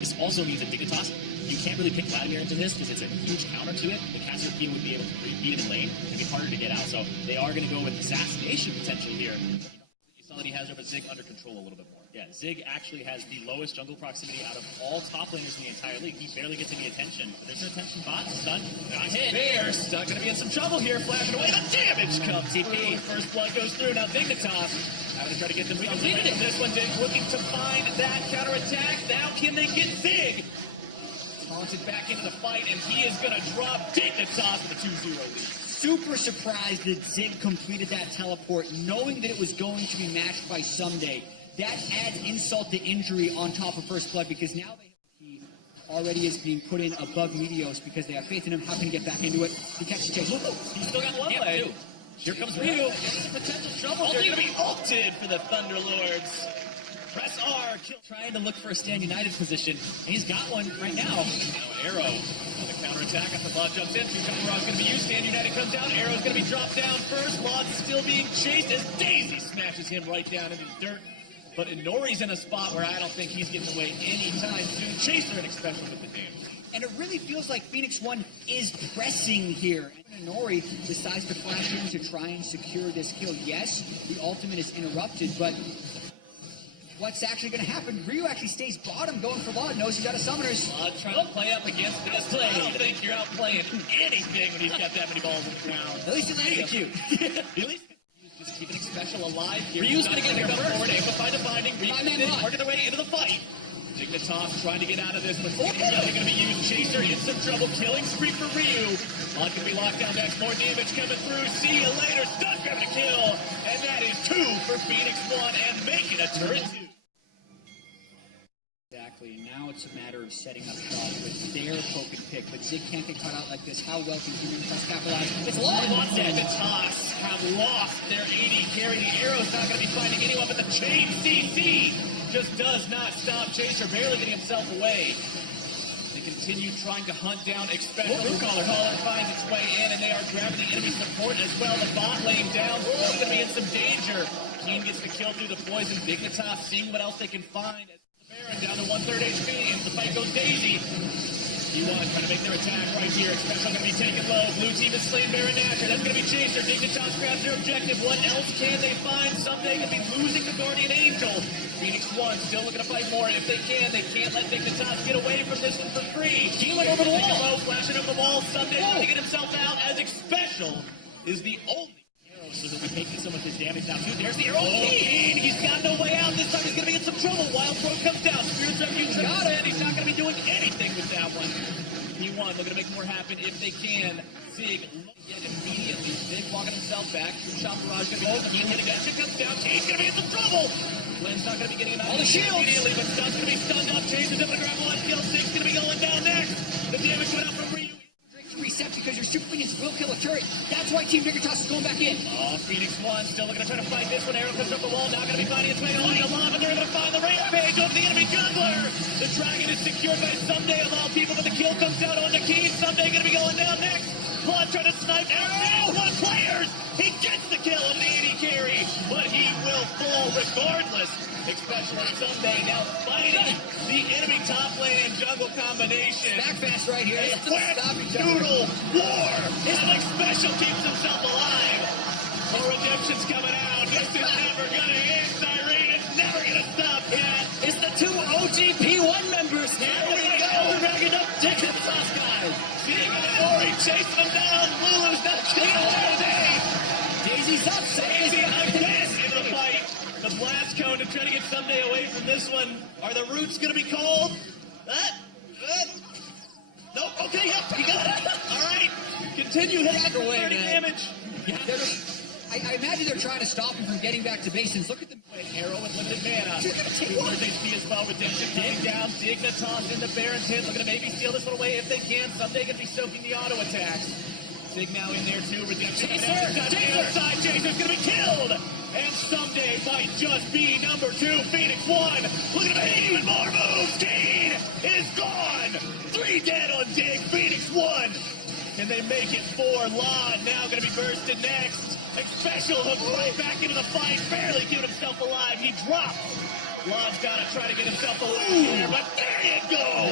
This also means that Dignitas, you can't really pick Vladimir into this because it's a huge counter to it. The caster team would be able to beat him in lane. It'd be harder to get out. So they are going to go with assassination potential here. You saw that he has over Zig under control a little bit more. Yeah, Zig actually has the lowest jungle proximity out of all top laners in the entire league. He barely gets any attention. But there's no attention bot. Stun. Not hit. Bear's going to be in some trouble here. Flashing away. The damage comes. TP. First blood goes through. Now Dignitas having to try to get them. We completed it. This one, Dig looking to find that counterattack. Now can they get Zig? Taunted back into the fight, and he is going to drop Dignitas with a 2-0 lead. Super surprised that Zig completed that teleport, knowing that it was going to be matched by Someday. That adds insult to injury on top of First Blood, because now he already is being put in above Meteos because they have faith in him. How can he get back into it? He catches Chase. He's still got one leg. Here comes Ryu. Some potential trouble. They're going to be ulted for the Thunderlords. Press R. Trying to look for a Stand United position. And he's got one right now. Now Arrow on the counterattack after Laud jumps in. Shockwell's going to be used. Stand United comes down. Arrow's going to be dropped down first. Laud's still being chased as Daisy smashes him right down into the dirt. But Inori's in a spot where I don't think he's getting away anytime soon. Chaser and especially with the damage. And it really feels like Phoenix One is pressing here. And Inori decides to flash in to try and secure this kill. Yes, the ultimate is interrupted, but what's actually going to happen? Ryu actually stays bottom going for Laud. Knows he's got a summoners. Laud trying to play up against this. I don't think you're outplaying anything when he's got that many balls in the ground. At least he's landing a cue. At least just keeping special alive here. Ryu's going to get picked up forward. Amplify the finding. Ryu working their way into the fight. Dignitas trying to get out of this, but he's going to be used. Chaser in some trouble. Killing spree for Ryu. Laud can be locked down next. More damage coming through. See you later. Stun grabbing a kill. And that is 2 for Phoenix One and making a turret 2. Exactly. Now it's a matter of setting up shop with their poke and pick. But Zig can't get caught out like this. How well can Dignitas capitalize? It's Laud. Dignitas have lost their AD carry. The Arrow's not going to be finding anyone, but the chain CC just does not stop Chaser, barely getting himself away. They continue trying to hunt down Expecto. Caller finds its way in, and they are grabbing the enemy support as well. The bot laying down. Still going to be in some danger. Keen gets the kill through the poison. Dignitas seeing what else they can find. Baron down to 1/3 HP, and the fight goes Daisy. T1 trying to make their attack right here. Expecto going to be taken low. Blue team is slain Baron Nasher. That's going to be Chaser. Dignitas grabs their objective. What else can they find? Someday going to be losing the Guardian Angel. Phoenix One still looking to fight more if they can. They can't let Dignitas get away from this one for free. Healing over the wall. Low, flashing over the wall. Someday trying to get himself out as Expecto is the only arrow, so that we taking some of his damage now too. There's the arrow. He's got no way out. This time he's going to get some trouble. Wild Throw comes down. Spirit's Refuge got it. He's not going to be doing anything with that one. P1 looking to make more happen if they can. Zig yet immediately. Zig walking himself back. Shot Barrage going to be hitting that. Shit comes down. Kane's going to be in some trouble. Glenn's not going to be getting him out. All the shields immediately, but Stun's going to be stunned up. Chaser's able to grab one kill. Zig's going to be going down next. The damage went out from Ryu. Reset because your super minions will kill a turret. That's why Team Dignitas is going back in. Oh, Phoenix One still looking to try to fight this one. Arrow comes up the wall. Now going to be finding its way to line alive, and they're able to find the rampage of the enemy jungler. The dragon is secured by Someday of all people, but the kill comes down on the key. Someday going to be going down next. Claude trying to snipe Arrow. One players. He gets the kill on the AD carry, but he will fall regardless. Especially Someday now fighting the enemy top lane and jungle combination. Back fast right here. A quick noodle war. Alex Special keeps himself alive. More redemption's coming out. This is never gonna end. Cyrene is never gonna stop yet. It's the 2 OG P1 members. Here we go. Dragging up Dignitas, guys. Seeing Inori chasing him down. Lulu's not getting away. Daisy's up. Daisy again in the fight. The blast cone to try to get Someday away from this one. Are the roots going to be called? Nope. Okay, yep, you got it. All right. Continue hitting for 30 damage. Yeah, I imagine they're trying to stop him from getting back to basins. Look at them. Arrow with limited mana. 2 HP as well. Redemption coming down. Dignitas in the Baron's hit. Looking to maybe steal this one away if they can. Someday going to be soaking the auto attacks. Zig now in there too. Redemption. Chaser. Chaser's going to be killed. And Someday might just be number 2. Phoenix One. Looking to make even more moves. Keen is gone. 3 dead on Dig. Phoenix One. Can they make it 4? Laud now going to be bursted next. Special hook right back into the fight. Barely keeping himself alive. He drops Lob's got to try to get himself away here, but there you go!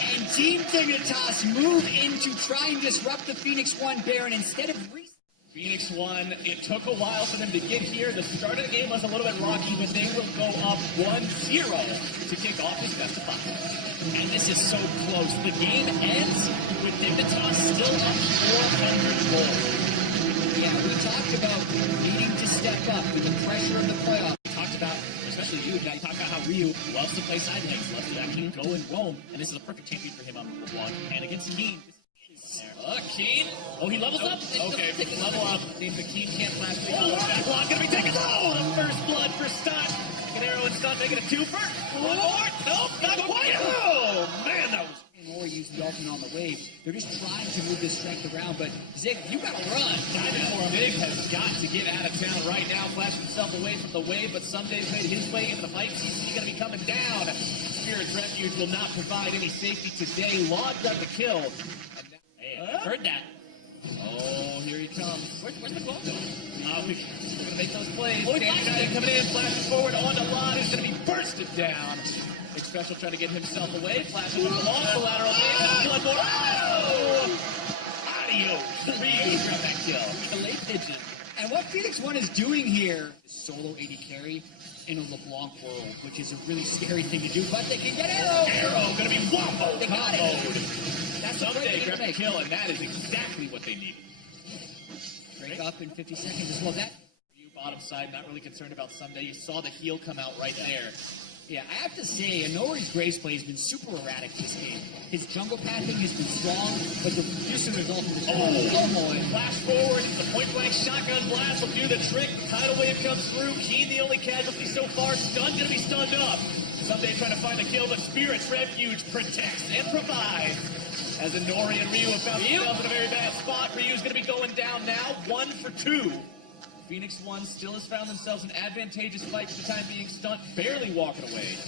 And Team Dignitas move in to try and disrupt the Phoenix 1 Baron instead of Phoenix 1, it took a while for them to get here. The start of the game was a little bit rocky, but they will go up 1-0 to kick off this best of 5. And this is so close. The game ends with Dignitas still up 400 gold. Yeah, we talked about needing to step up with the pressure of the playoffs. We talked about, especially you talked about how Ryu loves to play side lanes, loves to actually go and roam, and this is a perfect champion for him on LeBlanc. And against Keen. Keen. Oh, he levels up. Okay, level up. Seems the Keen can't flash. That block gonna be taken. Oh, the first blood for Stun. An arrow and Stun making a twofer. One more. Nope, not quite. Oh, man, that was... Or use the ultimate on the wave. They're just trying to move this strength around, but Zig, you gotta run. Zig has got to get out of town right now, flashing himself away from the wave, but Sunday's made his way into the fight. CC gonna be coming down. Spirit's Refuge will not provide any safety today. Log got the kill. Heard that. Oh, here he comes. Where's the ball going? We're going to make those plays. Oh, Danny United coming in, flashing forward on the Lod, who's going to be bursted down. Big Special trying to get himself away, flashing with the long lateral. Bloodborne. Oh! Adios. Ryu grab that kill. The late pigeon. And what Phoenix 1 is doing here is solo AD carry in a LeBlanc world, which is a really scary thing to do, but they can get Arrow. Arrow going to be wombo. They got it. That's Someday grab a kill, and that is exactly what they need. Break up in 50 seconds as well. That Ryu bottom side, not really concerned about Someday. You saw the heal come out right there. Yeah, I have to say, Anori's Graves play has been super erratic this game. His jungle pathing has been strong, but the recent result of this and flash forward, the point-blank shotgun blast will do the trick. The tidal wave comes through. Keen, the only casualty so far. Stun gonna be stunned up. Someday trying to find a kill, but Spirit's Refuge protects and provides. As Inori and Ryu have found themselves in a very bad spot. Ryu's gonna be going down now, 1 for 2. Phoenix 1 still has found themselves an advantageous fight for the time being. Stunt barely walking away.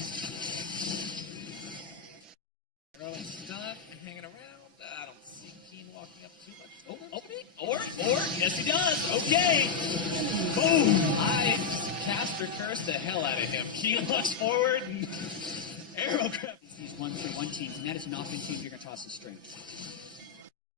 Arrow and Stunt hanging around. I don't see Keen walking up too much. Or, yes he does. Okay. Boom. Caster cursed the hell out of him. Keen looks forward and Arrow grabs. These 1-for-1 teams, and that has not been Team Dignitas' strength.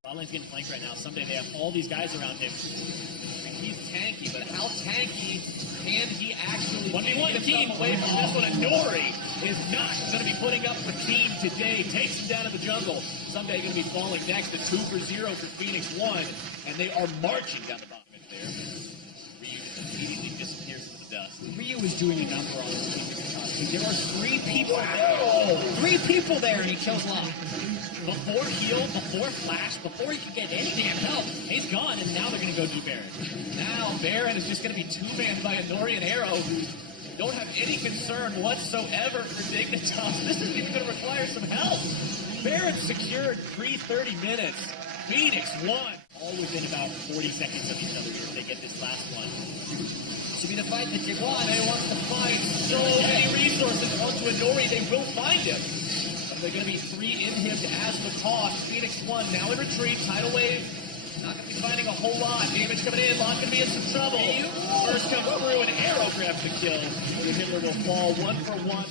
Bot lane's getting flanked right now. Someday they have all these guys around him. He's tanky, but how tanky can he actually 1v1 Keen away from this one? Nori is not going to be putting up for Keen today. Takes him down to the jungle. Someday going to be falling next to 2 for 0 for Phoenix 1, and they are marching down the bottom end there. Ryu immediately disappears into the dust. Ryu is doing a number on Team Dignitas. There are 3 people there. 3 people there, and he kills Locke. Before heal, before flash, before he can get any damn help, he's gone, and now they're going to go do Baron. Now Baron is just going to be 2-man by Inori and Arrow, who don't have any concern whatsoever for Dignitas. This isn't even going to require some help. Baron secured 3:30 minutes. Phoenix 1. All within about 40 seconds of each other here if they get this last one. To be the fight that they want. They want to find so many resources onto Inori. They will find him. They're going to be 3 in him as the cost. Phoenix 1 now in retreat. Tidal wave. Not going to be finding a whole lot. Damage coming in. Lot going to be in some trouble. First comes through and Arrow grabs the kill. The Hitler will fall 1 for 1.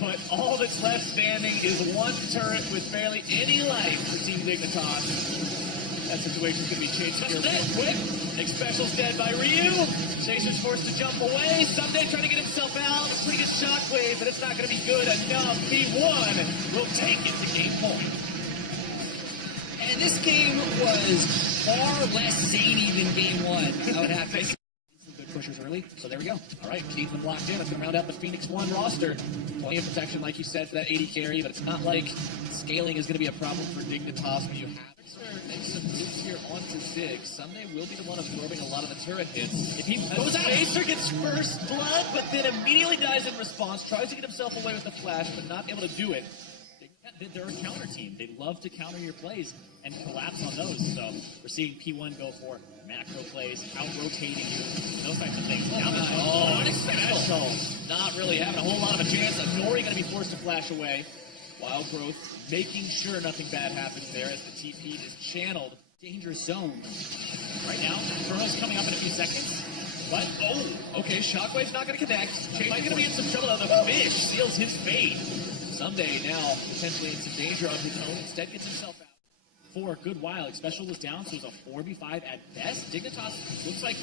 But all that's left standing is 1 turret with barely any life for Team Dignitas. That situation's going to be changed here real quick. Big Special's dead by Ryu. Chaser's forced to jump away. Someday trying to get himself out. Pretty good shockwave, but it's not going to be good enough. P1 will take it to game point. And this game was far less zany than game 1. I would have to say. Good pushers early, so there we go. All right, keep them locked in. It's going to round out the Phoenix 1 roster. Plenty of protection, like you said, for that 80 carry, but it's not like scaling is going to be a problem for Dignitas when you have make some moves here onto Zig. Sunday will be the one absorbing a lot of the turret hits. If he goes out, Chaser gets first blood, but then immediately dies in response, tries to get himself away with the flash, but not able to do it. They're a counter team. They love to counter your plays and collapse on those. So we're seeing P1 go for macro plays, out-rotating you, those types of things. Special. Not really having a whole lot of a chance. Nori going to be forced to flash away. Wild Growth making sure nothing bad happens there as the TP is channeled. Dangerous zone. Right now, Chrono's coming up in a few seconds. But, Okay, Shockwave's not going to connect. Chase going to be in some trouble. The fish seals his fate. Someday now potentially in some danger on his own. Instead gets himself out. for a good while, Special was down, so it was a 4v5 at best. Dignitas looks like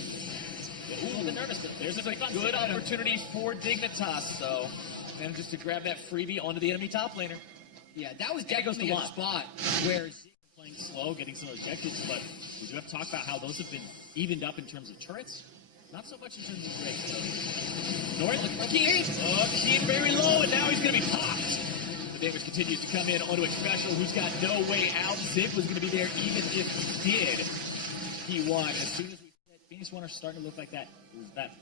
a little bit nervous, but there's a Good opportunity for Dignitas, so manages to grab that freebie onto the enemy top laner. Yeah, that was That goes to definitely a lot. spot where playing slow, getting some objectives, but we do have to talk about how those have been evened up in terms of turrets. Not so much in terms of breaks, though. North looking for Keen. Keen very low, and now he's going to be popped. The damage continues to come in onto a Special who's got no way out. Zig was going to be there even if he did. He won. As soon as we That Phoenix One are starting to look like that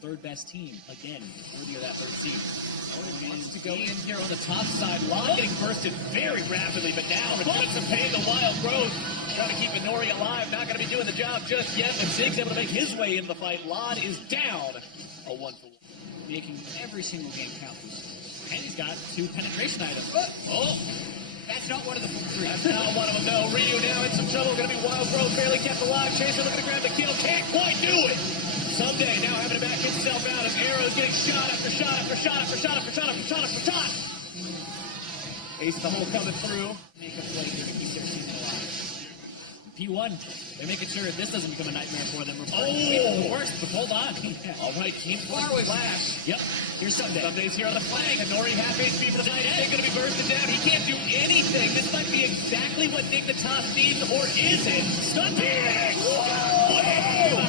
third best team again, worthy of that third seed. wants to go in here on the top side. Lod getting bursted very rapidly, but now returns some pain. The wild growth trying to keep Inori alive. Not going to be doing the job just yet, but Zig's able to make his way into the fight. Lod is down. A 1-for-1. making every single game count. And he's got 2 penetration items. Oh, That's not one of the full 3. that's not one of them. No, Ryu now in some trouble. Going to be wild growth. Barely kept alive. Chaser looking to grab the kill. Can't quite do it. Someday now having to back himself out as arrows getting shot after shot after shot after shot after shot after shot after shot. Ace the hole coming through. Make a play here to keep their team alive. P1, they're making sure this doesn't become a nightmare for them. Oh! Worse, but hold on. All right, Keen Far away flash. Yep, here's Sunday. Sunday's here on the flank. Inori half HP for the fight. They're going to be bursted down. He can't do anything. This might be exactly what Dignitas needs, or is it? Sunday! Whoa!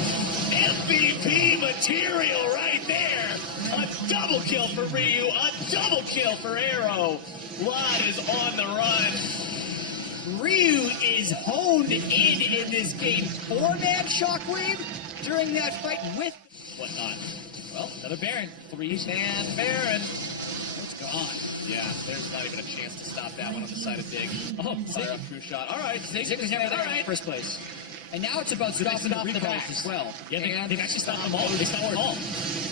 MVP material right there. A double kill for Ryu. A double kill for Arrow. Lod is on the run. Ryu is honed in this game. 4-man Shockwave during that fight with Whatnot. Well, another Baron. 3-man Baron. it's gone. Yeah, there's not even a chance to stop that one on the side of Dig. Oh, Fire up crew shot. All right, Zig Zig was is never there. there All in right. first place. And now it's about They stopping the stop the recalls backs. as well. Yeah, And they've actually stopped them all. They stopped them all.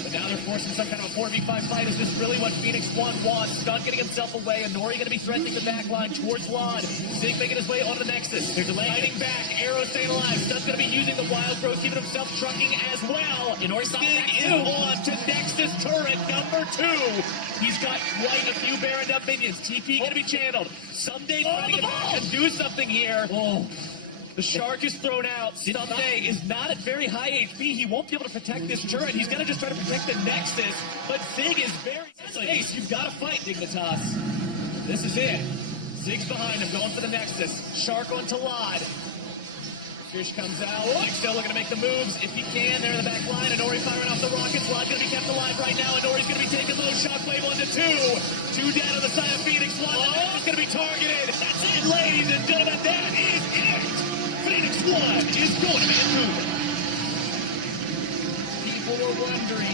But now they're forcing some kind of a 4v5 fight. Is this really what Phoenix One wants? Stunt getting himself away. Inori going to be threatening the back line towards Lod. Zig making his way onto the Nexus. They're delaying. Fighting back. Arrow staying alive. Stunt's going to be using the wild growth, keeping himself trucking as well. Inori stopped Zig back is too. on to Nexus turret number 2. He's got quite a few Baron up minions. TP going to be channeled. Someday trying to get back and do something here. Oh, The shark is thrown out. Someday is not at very high HP. He won't be able to protect this turret. He's going to just try to protect the Nexus. But Zig is very safe. You've got to fight, Dignitas. This is it. Zig's behind him, going for the Nexus. Shark onto Lod. Fish comes out. Zig still looking to make the moves. If he can, they're in the back line. Inori firing off the rockets. Lod's going to be kept alive right now. Inori's going to be taking low. Shockwave onto 2. 2 down on the side of Phoenix. Lod is going to be targeted. That's it, ladies and gentlemen. That is it. Phoenix One is going to be improved. People were wondering